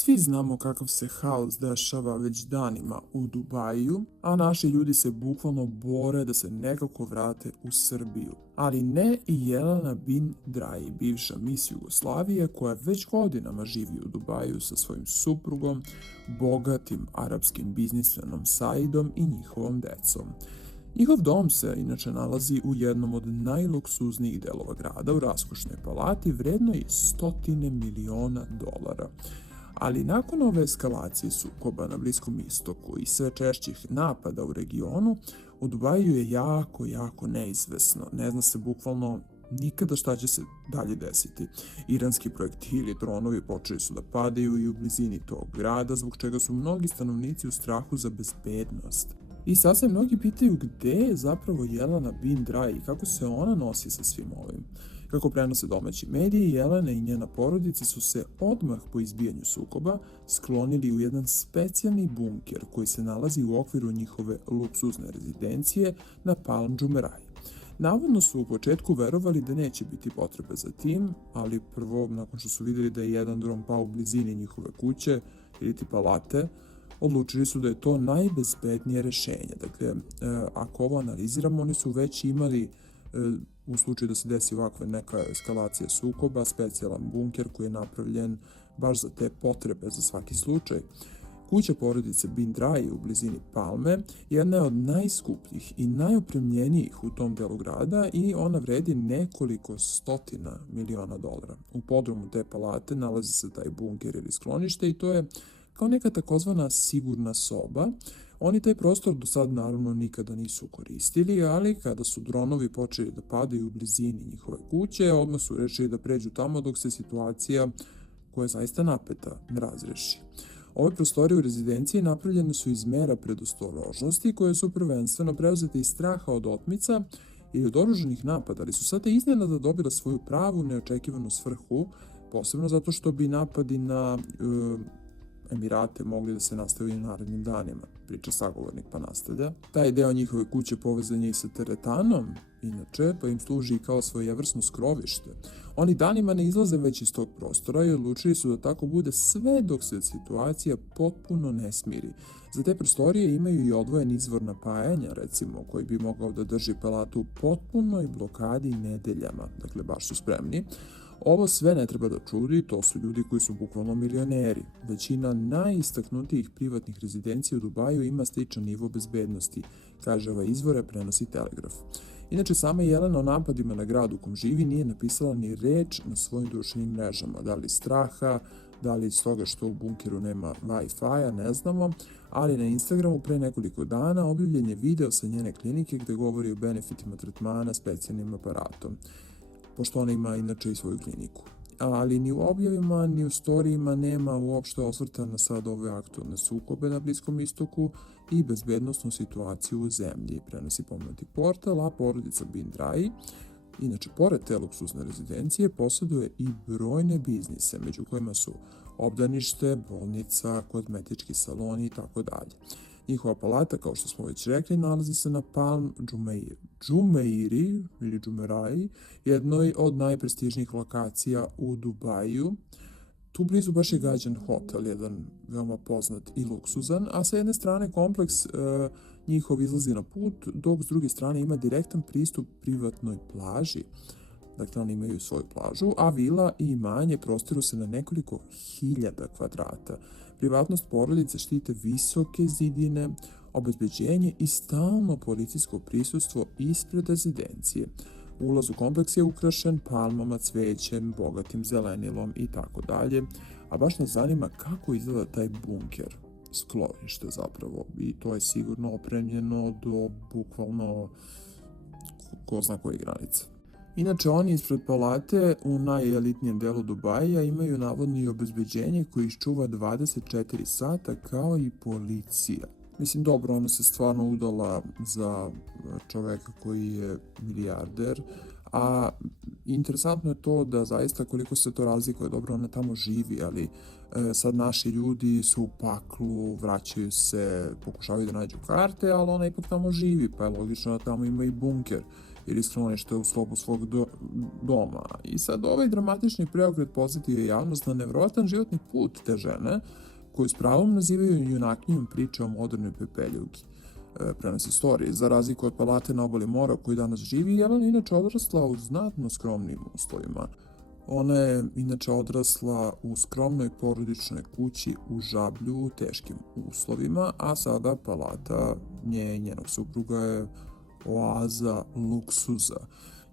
Svi znamo kakav se haos dešava već danima u Dubaju, a naši ljudi se bukvalno bore da se nekako vrate u Srbiju. Ali ne i Jelena Bin Draji, bivša mis Jugoslavije, koja već godinama živi u Dubaju sa svojim suprugom, bogatim arapskim biznismenom Saidom i njihovom decom. Njihov dom se inače nalazi u jednom od najluksuznijih delova grada, u raskošnoj palati vrednoj $100 miliona. Ali nakon ove eskalacije sukoba na Bliskom istoku i sve češćih napada u regionu, u Dubaju je jako neizvesno. Ne zna se bukvalno nikada šta će se dalje desiti. Iranski projektili, dronovi počeli su da padaju i u blizini tog grada, zbog čega su mnogi stanovnici u strahu za bezbednost. I sad se mnogi pitaju gde je zapravo Jelena Bin Draji i kako se ona nosi sa svim ovim. Kako prenose domaći mediji, Jelena i njena porodica su se odmah po izbijanju sukoba sklonili u jedan specijalni bunker koji se nalazi u okviru njihove luksuzne rezidencije na Palm Jumeirah. Navodno su u početku verovali da neće biti potrebe za tim, ali prvo, nakon što su vidjeli da je jedan dron pao u blizini njihove kuće ili palate, odlučili su da je to najbezbednije rešenje. Dakle, ako ovo analiziramo, oni su već imali u slučaju da se desi ovakva neka eskalacija sukoba, specijalan bunker koji je napravljen baš za te potrebe, za svaki slučaj. Kuća porodice Bin Draji u blizini Palme jedna je od najskupljih i najopremljenijih u tom delu grada i ona vredi nekoliko $100 miliona. U podrumu te palate nalazi se taj bunker ili sklonište i to je kao neka takozvana sigurna soba. Oni taj prostor do sad naravno nikada nisu koristili, ali kada su dronovi počeli da padaju u blizini njihove kuće, odmah su rešili da pređu tamo dok se situacija, koja je zaista napeta, ne razreši. Ove prostorije u rezidenciji napravljene su iz mera predostrožnosti koje su prvenstveno preuzete iz straha od otmica i od oružanih napada, ali su sada iznenada dobila svoju pravu neočekivanu svrhu, posebno zato što bi napadi na Emirate mogli da se nastavi u narednim danima, priča sagovornik pa nastavlja. Taj deo njihove kuće povezan je i sa teretanom, inače, pa im služi kao svojevrsno skrovište. Oni danima ne izlaze već iz tog prostora i odlučili su da tako bude sve dok se situacija potpuno ne smiri. Za te prostorije imaju i odvojen izvor napajanja, recimo, koji bi mogao da drži palatu u potpunoj blokadi nedeljama, dakle baš su spremni. Ovo sve ne treba da čudi, to su ljudi koji su bukvalno milioneri. Većina najistaknutijih privatnih rezidencija u Dubaju ima sličan nivo bezbednosti, kaže ovaj izvor, prenosi Telegraf. Inače, sama Jelena o napadima na grad u kom živi nije napisala ni reč na svojim društvenim mrežama, da li straha, da li iz toga što u bunkeru nema Wi-Fi-a, ne znamo, ali na Instagramu pre nekoliko dana objavljen je video sa njene klinike gde govori o benefitima tretmana specijalnim aparatom, pošto ona ima inače i svoju kliniku. Ali ni u objavima, ni u storijima nema uopšte osvrta na sad ove aktualne sukobe na Bliskom istoku i bezbednostnu situaciju u zemlji, prenosi pomenuti portal, a porodica Bin Draji, inače, pored te luksuzne rezidencije, posjeduje i brojne biznise, među kojima su obdanište, bolnica, kozmetički saloni i tako dalje. Njihova palata, kao što smo već rekli, nalazi se na Palm Jumeirah, jednoj od najprestižnijih lokacija u Dubaju. Tu blizu baš je gađan hotel, jedan veoma poznat i luksuzan, a sa jedne strane kompleks njihov izlazi na put, dok s druge strane ima direktan pristup privatnoj plaži. Dakle, oni imaju svoju plažu, a vila i imanje prostiru se na nekoliko hiljada kvadrata. Privatnost porodice štite visoke zidine, obezbeđenje i stalno policijsko prisustvo ispred rezidencije. Ulaz u kompleks je ukrašen palmama, cvećem, bogatim zelenilom i tako dalje, a baš nas zanima kako izgleda taj bunker, sklonište zapravo, i to je sigurno opremljeno do bukvalno ko zna koje granice. Inače, oni ispred palate u najelitnijem delu Dubaja imaju navodno i obezbeđenje koje ih čuva 24 sata kao i policija. Mislim, dobro, ona se stvarno udala za čoveka koji je milijarder, a interesantno je to da zaista koliko se to razlikuje, dobro, ona tamo živi, ali sad naši ljudi su u paklu, vraćaju se, pokušavaju da nađu karte, ali ona ipak tamo živi, pa je logično da tamo ima i bunker. ili sklonište u sklopu svog doma. I sad ovaj dramatični preokret podsjetio je javnost na nevjerojatan životni put te žene, koju s pravom nazivaju junakinjom priče o modernoj pepeljugi. Prenosi istorije. Za razliku od palate na obali mora koji danas živi, Jelena inače odrasla u znatno skromnim uslovima. Ona je inače odrasla u skromnoj porodičnoj kući u Žablju u teškim uslovima, a sada palata nje i njenog supruga je oaza luksuza.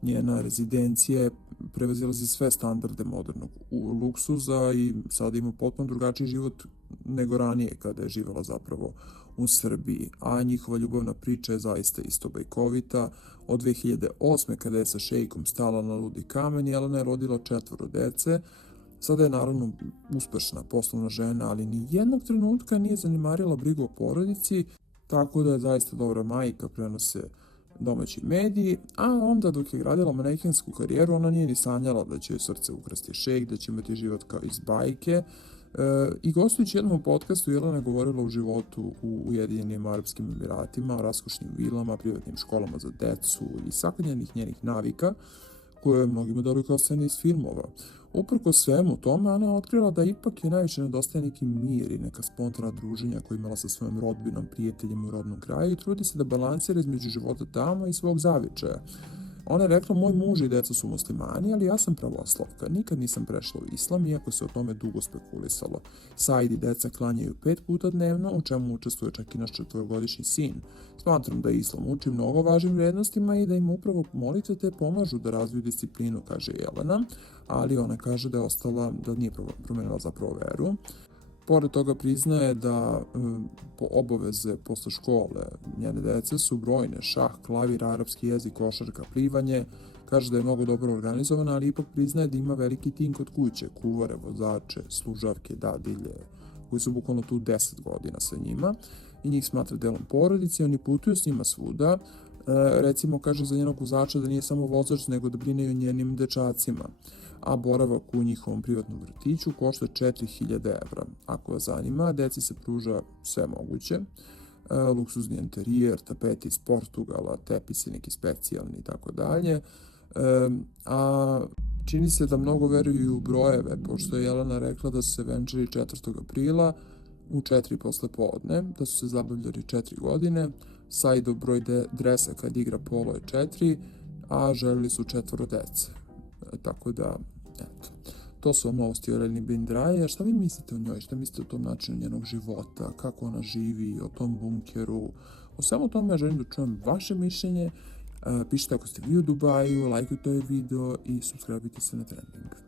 Njena rezidencija je prevazilazi sve standarde modernog luksuza i sada ima potpuno drugačiji život nego ranije kada je živjela zapravo u Srbiji, a njihova ljubavna priča je zaista isto bajkovita. Od 2008. kada je sa šejkom stala na ludi kamen, Jelena je rodila 4 dece. Sada je naravno uspešna poslovna žena, ali ni jednog trenutka nije zanimarila brigu o porodici, tako da je zaista dobra majka, prenose domaći mediji, a onda dok je gradila manekensku karijeru, ona nije ni sanjala da će joj srce ukrasti šejk, da će imati život kao iz bajke. I gostujući jednom u podcastu, Jelena je govorila o životu u Ujedinjenim Arapskim Emiratima, o raskošnim vilama, privatnim školama za decu i svakodnevnih njenih navika, koje mnogima deluju kao scene iz filmova. Uprko svemu tome, ona je otkrila da ipak je najviše nedostaje neki mir i neka spontana druženja koju imala sa svojom rodbinom, prijateljima u rodnom kraju i trudi se da balansira između života tamo i svog zavičaja. Ona je rekla, moj muž i deca su muslimani, ali ja sam pravoslavka. Nikad nisam prešla u islam, iako se o tome dugo spekulisalo. Said i deca klanjaju 5 puta dnevno, u čemu učestvuje čak i naš 4-godišnji sin. Smatram da islam uči mnogo važnim vrijednostima i da im upravo molitve te pomažu da razviju disciplinu, kaže Jelena, ali ona kaže da je ostala, da nije promenila zapravo veru. Pored toga priznaje da po obaveze posle škole njene dece su brojne: šah, klavir, arapski jezik, košarka, plivanje. Kaže da je mnogo dobro organizovana, ali ipak priznaje da ima veliki tim kod kuće, kuvare, vozače, služavke, dadilje, koji su bukvalno tu 10 godina sa njima i njih smatra delom porodice i oni putuju s njima svuda. Recimo, kaže za njenog vozača da nije samo vozač, nego da brine i o njenim dečacima, a boravak u njihovom privatnom vrtiću košta 4000 evra. Ako vas zanima, deci se pruža sve moguće, luksuzni interijer, tapeti iz Portugala, tepisi neki specijalni i tako dalje, a čini se da mnogo veruju u brojeve, pošto je Jelena rekla da su se venčali 4. aprila u 4 posle podne, da su se zabavljali 4 godine, Saidov broj dresa kad igra polo je 4, a želili su 4 dece. Tako da, eto, to su vam novosti o Jeleni bin Draji. A šta vi mislite o njoj? Šta mislite o tom načinu njenog života? Kako ona živi? O tom bunkeru? O svemu tome ja želim da čujem vaše mišljenje. Pišite ako ste vi u Dubaju, lajkujte ovaj video i subscribe se na Trending.